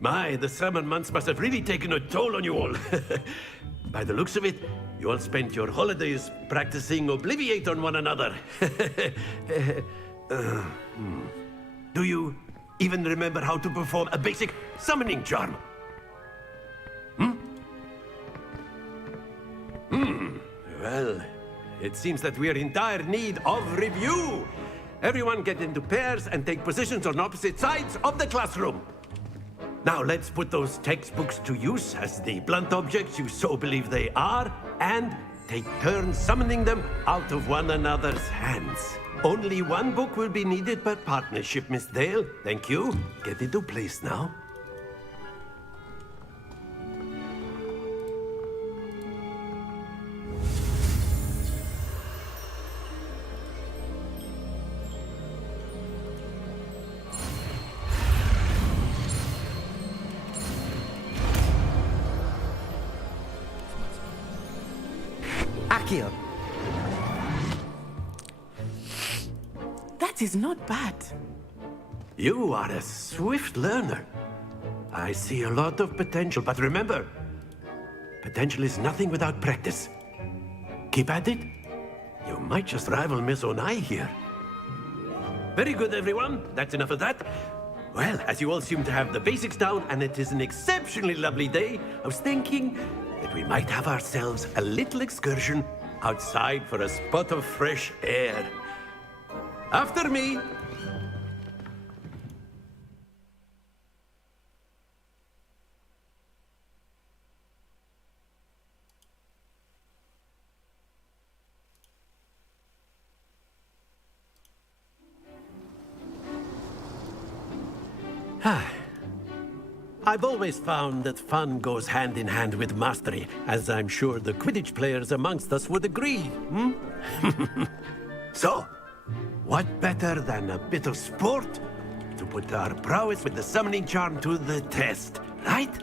My, the summer months must have really taken a toll on you all. By the looks of it, you all spent your holidays practicing Obliviate on one another. Do you even remember how to perform a basic summoning charm? Well, it seems that we are in dire need of review. Everyone get into pairs and take positions on opposite sides of the classroom. Now let's put those textbooks to use as the blunt objects you so believe they are, and take turns summoning them out of one another's hands. Only one book will be needed per partnership, Miss Dale. Thank you. Get into place now. Akio. That is not bad. You are a swift learner. I see a lot of potential, but remember, potential is nothing without practice. Keep at it. You might just rival Miss Onai here. Very good, everyone. That's enough of that. Well, as you all seem to have the basics down, and it is an exceptionally lovely day, I was thinking that we might have ourselves a little excursion outside for a spot of fresh air. After me. I've always found that fun goes hand in hand with mastery, as I'm sure the Quidditch players amongst us would agree. So, what better than a bit of sport to put our prowess with the summoning charm to the test, right?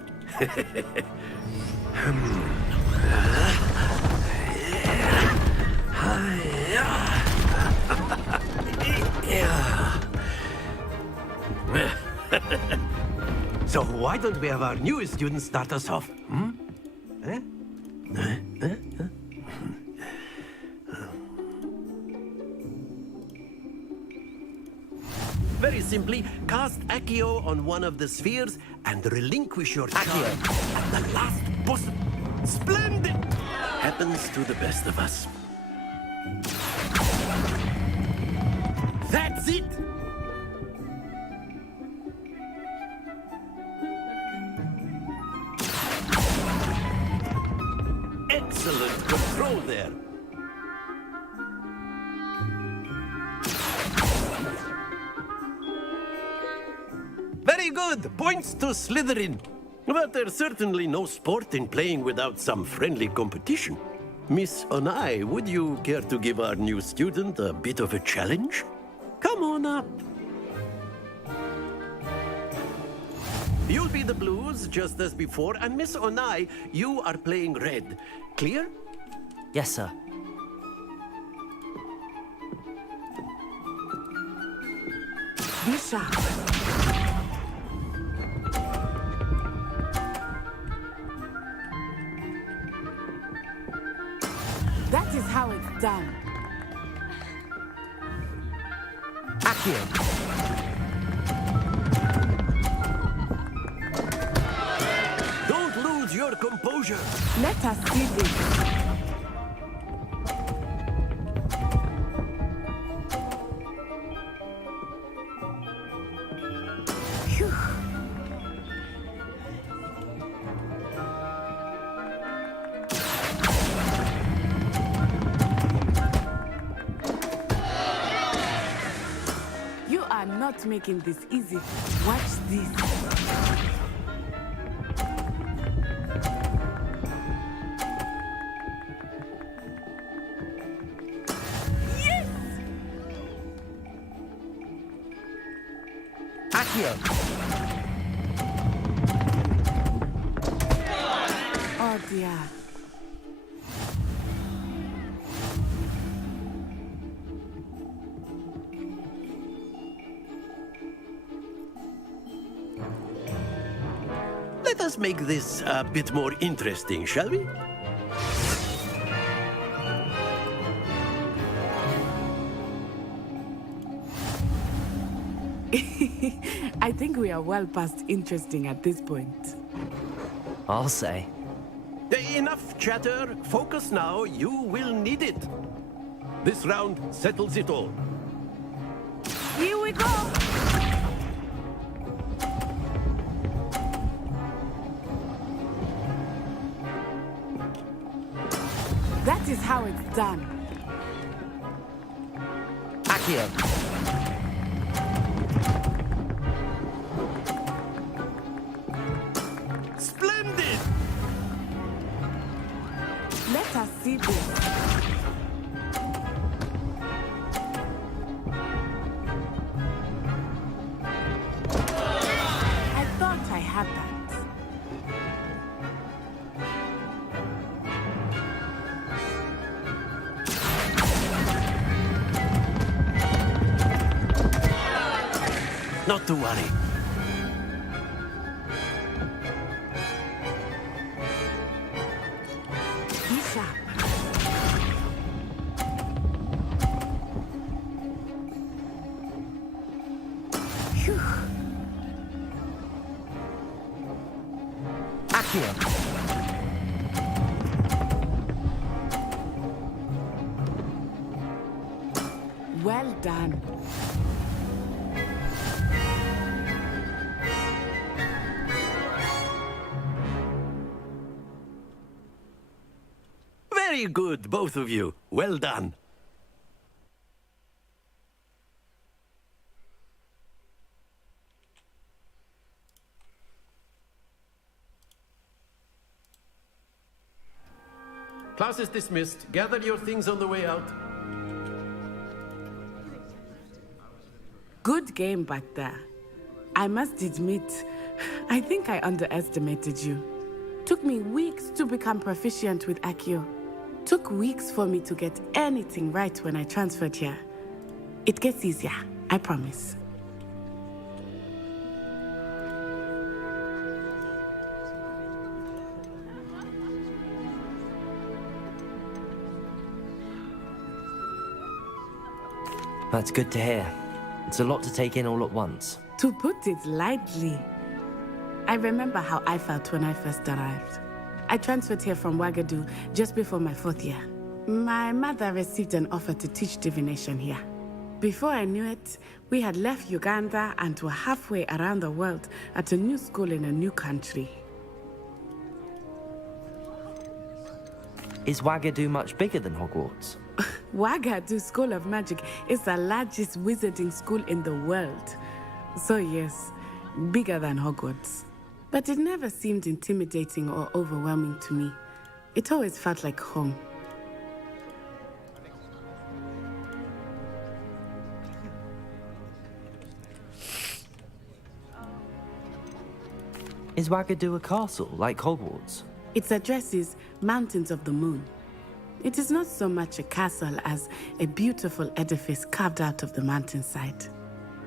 So why don't we have our newest student start us off? Very simply, cast Accio on one of the spheres and relinquish your charm at the last possible. Splendid! Happens to the best of us. That's it! Excellent control there. Very good. Points to Slytherin. But there's certainly no sport in playing without some friendly competition. Miss Onai, would you care to give our new student a bit of a challenge? Come on up. You'll be the blues, just as before, and Miss Onai, you are playing red. Clear? Yes, sir. Be sharp. That is how it's done. Accio. Don't lose your composure. Let us see this. You are not making this easy. Watch this. Yes! Accio. Oh dear. let us make this a bit more interesting, shall we? I think we are well past interesting at this point. I'll say. Enough chatter. Focus now. You will need it. This round settles it all. Here we go! That is how it's done. Accio. Splendid! Let us see this. I thought I had that. Not to worry. Be sharp. Phew. Accio. Well done. Very good, both of you. Well done. Class is dismissed. Gather your things on the way out. Good game back there. I must admit, I think I underestimated you. Took me weeks to become proficient with Accio. Took weeks for me to get anything right when I transferred here. It gets easier, I promise. That's good to hear. It's a lot to take in all at once. To put it lightly, I remember how I felt when I first arrived. I transferred here from Ouagadougou just before my 4th year. My mother received an offer to teach divination here. Before I knew it, we had left Uganda and were halfway around the world at a new school in a new country. Is Ouagadougou much bigger than Hogwarts? Ouagadougou School of Magic is the largest wizarding school in the world. So yes, bigger than Hogwarts. But it never seemed intimidating or overwhelming to me. It always felt like home. Is Ouagadougou a castle, like Hogwarts? Its address is Mountains of the Moon. It is not so much a castle as a beautiful edifice carved out of the mountainside.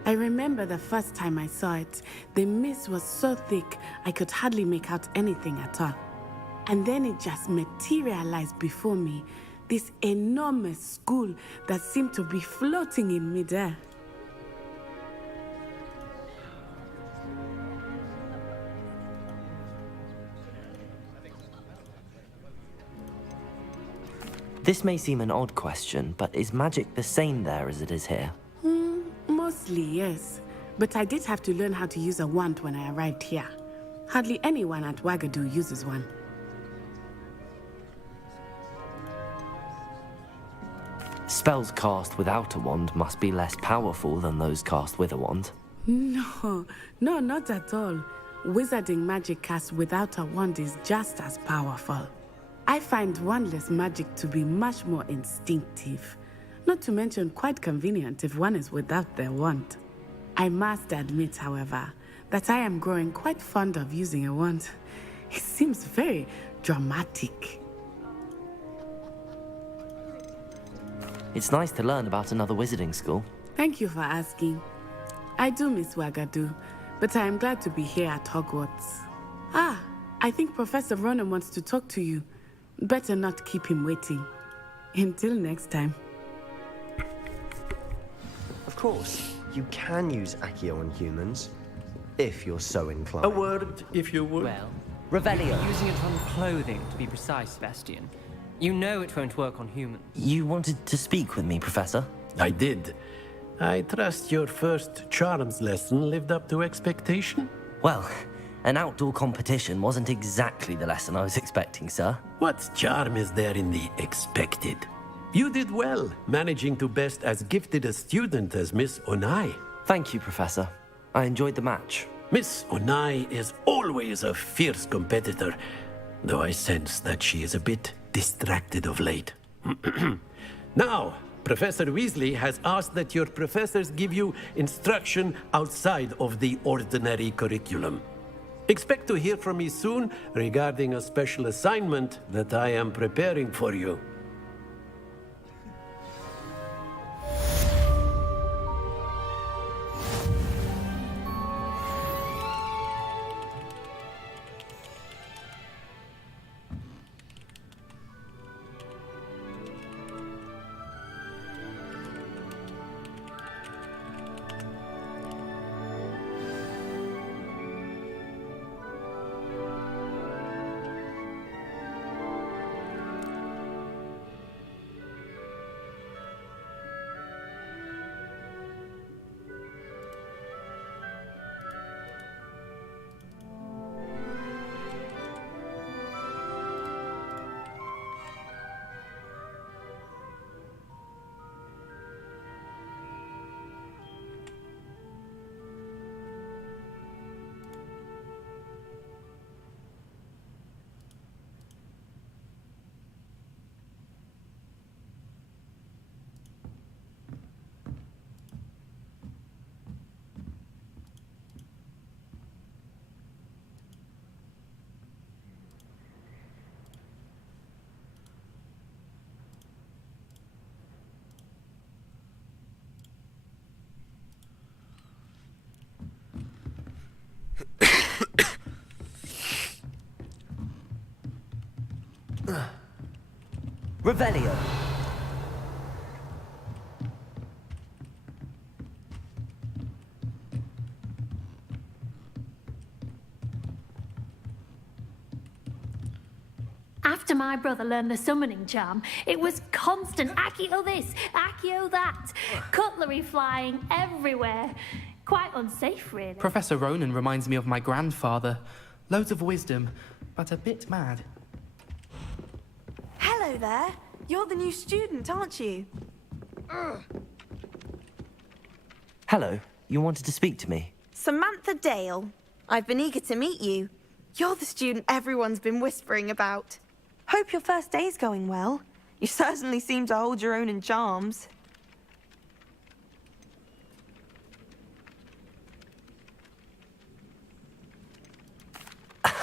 I remember the first time I saw it, the mist was so thick I could hardly make out anything at all. And then it just materialized before me, this enormous school that seemed to be floating in midair. This may seem an odd question, but is magic the same there as it is here? Mostly, yes. But I did have to learn how to use a wand when I arrived here. Hardly anyone at Ouagadougou uses one. Spells cast without a wand must be less powerful than those cast with a wand. No, not at all. Wizarding magic cast without a wand is just as powerful. I find wandless magic to be much more instinctive. Not to mention quite convenient if one is without their wand. I must admit, however, that I am growing quite fond of using a wand. It seems very dramatic. It's nice to learn about another wizarding school. Thank you for asking. I do miss Ouagadougou, but I am glad to be here at Hogwarts. Ah, I think Professor Ronan wants to talk to you. Better not keep him waiting. Until next time. Of course, you can use Accio on humans, if you're so inclined. A word, if you would. Well, Revelio. you're using it on clothing, to be precise, Sebastian. You know it won't work on humans. You wanted to speak with me, Professor? I did. I trust your first charms lesson lived up to expectation? Well, an outdoor competition wasn't exactly the lesson I was expecting, sir. What charm is there in the expected? You did well, managing to best as gifted a student as Miss Onai. Thank you, Professor. I enjoyed the match. Miss Onai is always a fierce competitor, though I sense that she is a bit distracted of late. Now, Professor Weasley has asked that your professors give you instruction outside of the ordinary curriculum. Expect to hear from me soon regarding a special assignment that I am preparing for you. Revelio. After my brother learned the summoning charm, it was constant Accio this, Accio that, cutlery flying everywhere. Quite unsafe, really. Professor Ronan reminds me of my grandfather. Loads of wisdom, but a bit mad. Hello there. You're the new student, aren't you? Hello, you wanted to speak to me? Samantha Dale. I've been eager to meet you. You're the student everyone's been whispering about. Hope your first day's going well. You certainly seem to hold your own in charms.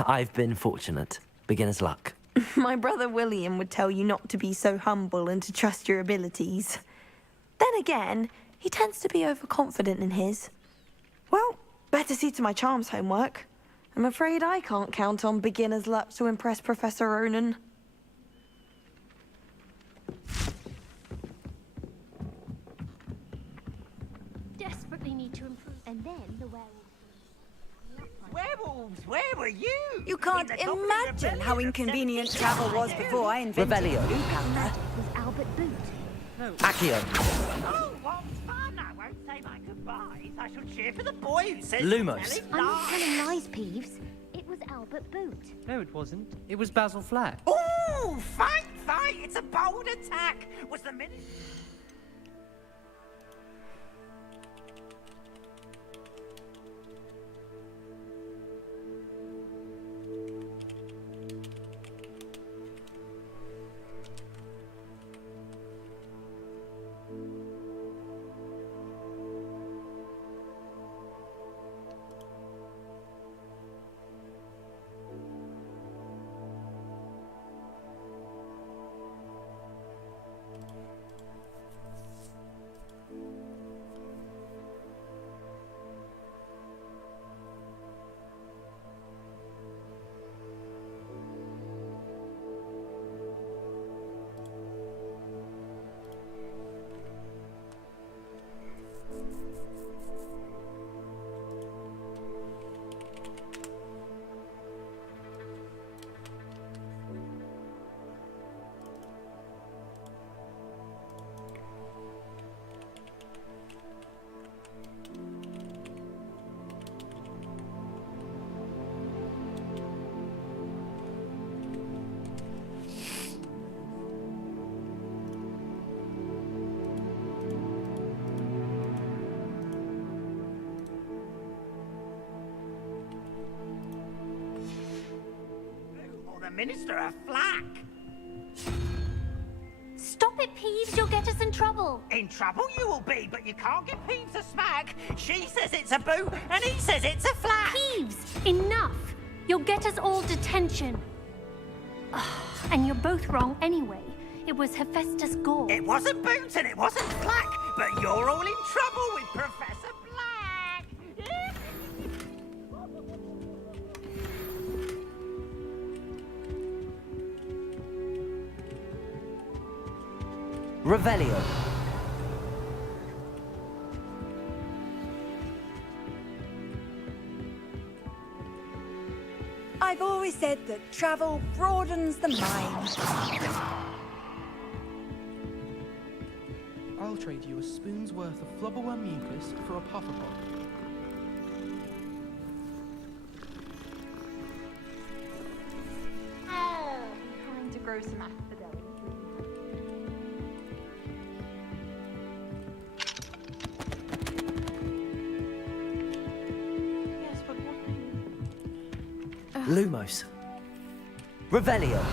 I've been fortunate. Beginner's luck. My brother William would tell you not to be so humble and to trust your abilities. Then again, he tends to be overconfident in his. Well, better see to my charms homework. I'm afraid I can't count on beginner's luck to impress Professor Ronan. Desperately need to improve. And then the werewolf. Werewolves, where were you? You can't imagine how inconvenient travel was before I invented Revelio. blue powder. Was Albert Boot. Accio. Oh, what fun! I won't say my goodbyes. I shall cheer for the boy who says Lumos. I'm not telling lies, Peeves. It was Albert Boot. No, it wasn't. It was Basil Flack. Oh, fight! It's a bold attack. Was the minute... the minister a flack. Stop it, Peeves. You'll get us in trouble. In trouble you will be, but you can't give Peeves a smack. She says it's a boo, and he says it's a flack. Peeves, enough. You'll get us all detention. And you're both wrong anyway. It was Hephaestus Gore. It wasn't boots and it wasn't flack, but you're all in trouble with Professor Black. Revelio. I've always said that travel broadens the mind. I'll trade you a spoon's worth of flubberworm mucus for a pufferpot. Trying to grow some asphodel. Yes, but what? Lumos. Revelio.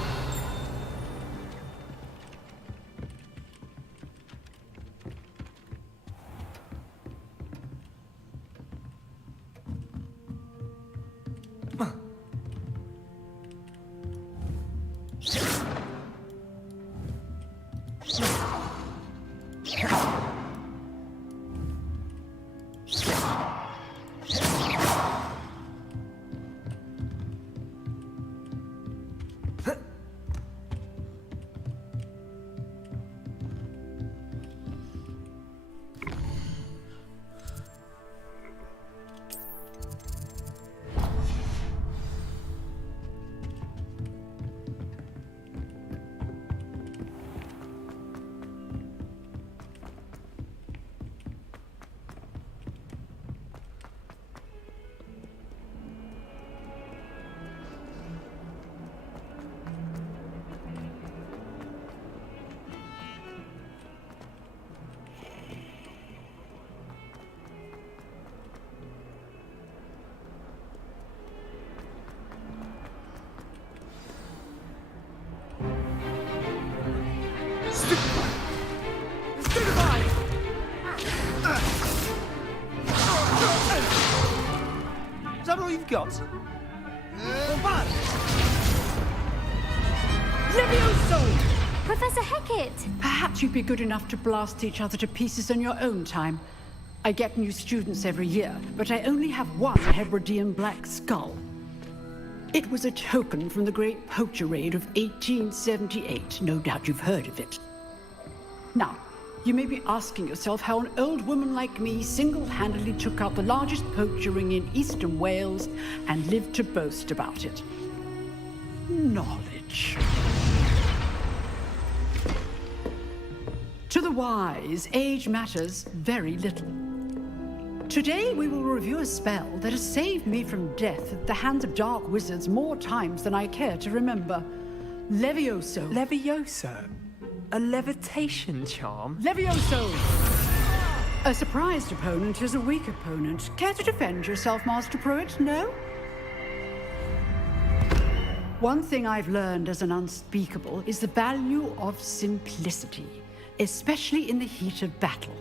Is that all you've got? Levioso! Professor Hecat! Perhaps you'd be good enough to blast each other to pieces on your own time. I get new students every year, but I only have one Hebridean black skull. It was a token from the Great Poacher Raid of 1878. No doubt you've heard of it. Now, you may be asking yourself how an old woman like me single-handedly took out the largest poacher ring in eastern Wales and lived to boast about it. Knowledge. To the wise, age matters very little. Today we will review a spell that has saved me from death at the hands of dark wizards more times than I care to remember. Levioso. Levioso? A levitation charm? Levioso! A surprised opponent is a weak opponent. Care to defend yourself, Master Pruitt? No? One thing I've learned as an unspeakable is the value of simplicity, especially in the heat of battle.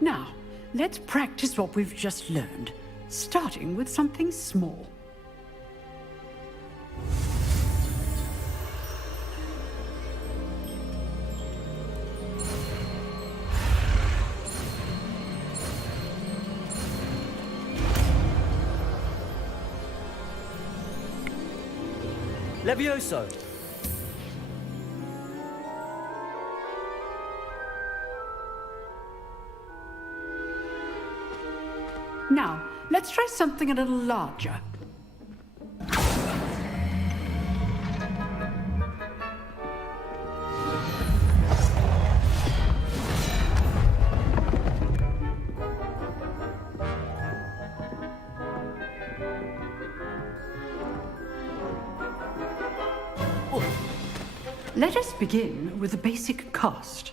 Now, let's practice what we've just learned, starting with something small. Levioso. Now, let's try something a little larger. Let us begin with the basic cast.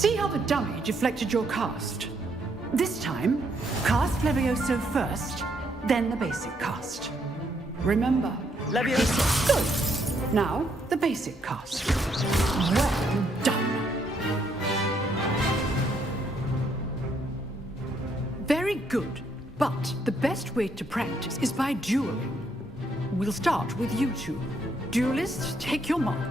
See how the dummy deflected your cast? This time, cast Levioso first, then the basic cast. Remember, Levioso. Good. Now, the basic cast. Well done. Very good. But the best way to practice is by dueling. We'll start with you two. Duelists, take your marks.